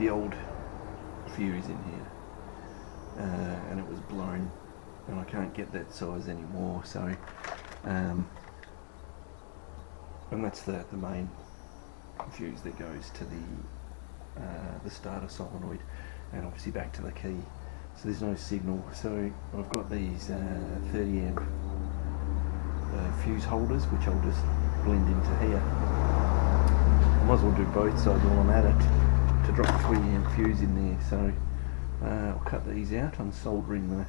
the old fuse in here, and it was blown, and I can't get that size anymore. So, and that's the main fuse that goes to the starter solenoid, and obviously back to the key. So there's no signal. So I've got these 30 amp fuse holders, which I'll just blend into here. I might as well do both sides while I'm at it, to drop a 20 amp fuse in there. So I'll cut these out. I'm soldering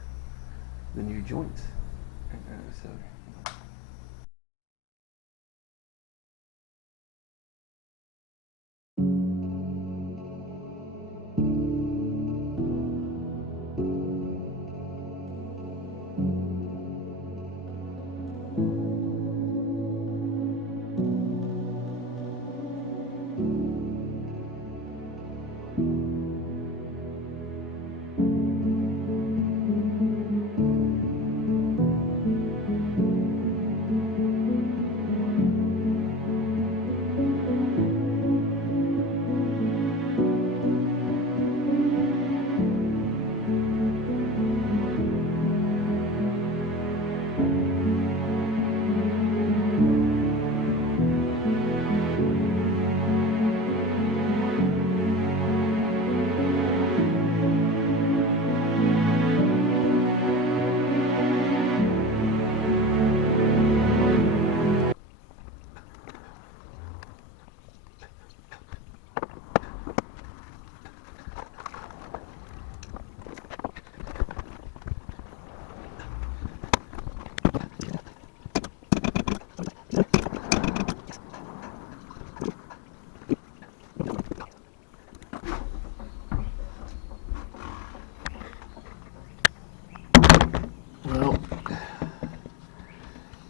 the new joints. So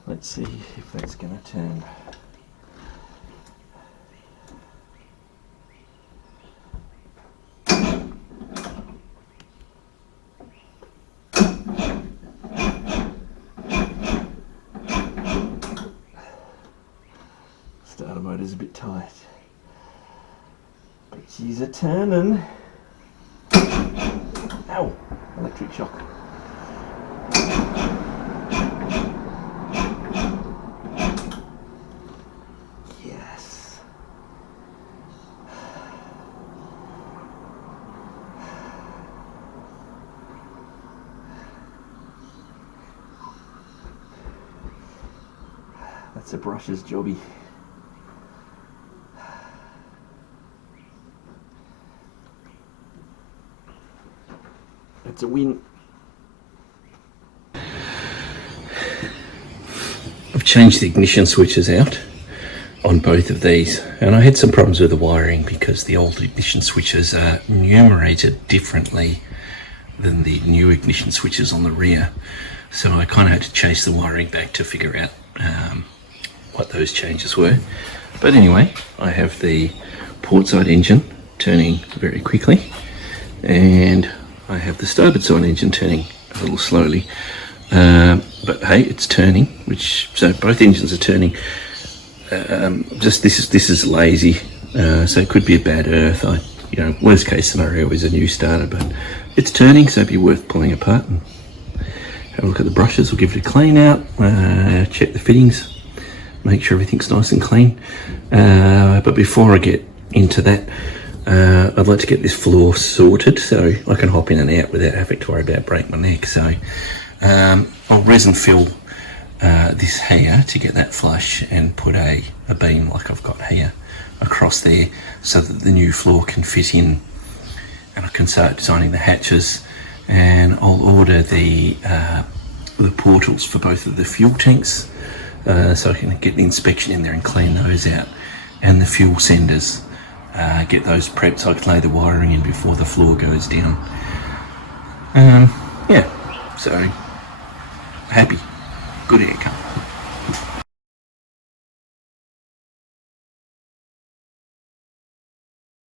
let's see if that's going to turn. Starter motor's a bit tight, but she's a turning. Ow! Electric shock. Yes. That's a brushes jobby. It's a win. I've changed the ignition switches out on both of these, and I had some problems with the wiring because the old ignition switches are numerated differently than the new ignition switches on the rear. So I kind of had to chase the wiring back to figure out what those changes were. But anyway, I have the port side engine turning very quickly, and I have the starboard side engine turning a little slowly. But hey, it's turning, so both engines are turning. Just this is lazy, so it could be a bad earth. Worst case scenario is a new starter, but it's turning, so it'd be worth pulling apart and have a look at the brushes. We'll give it a clean out, check the fittings, make sure everything's nice and clean. But before I get into that, I'd like to get this floor sorted so I can hop in and out without having to worry about breaking my neck. So I'll resin fill this here to get that flush and put a beam like I've got here across there so that the new floor can fit in, and I can start designing the hatches, and I'll order the portals for both of the fuel tanks so I can get the inspection in there and clean those out, and the fuel senders, get those prepped so I can lay the wiring in before the floor goes down. Yeah, so happy, good outcome.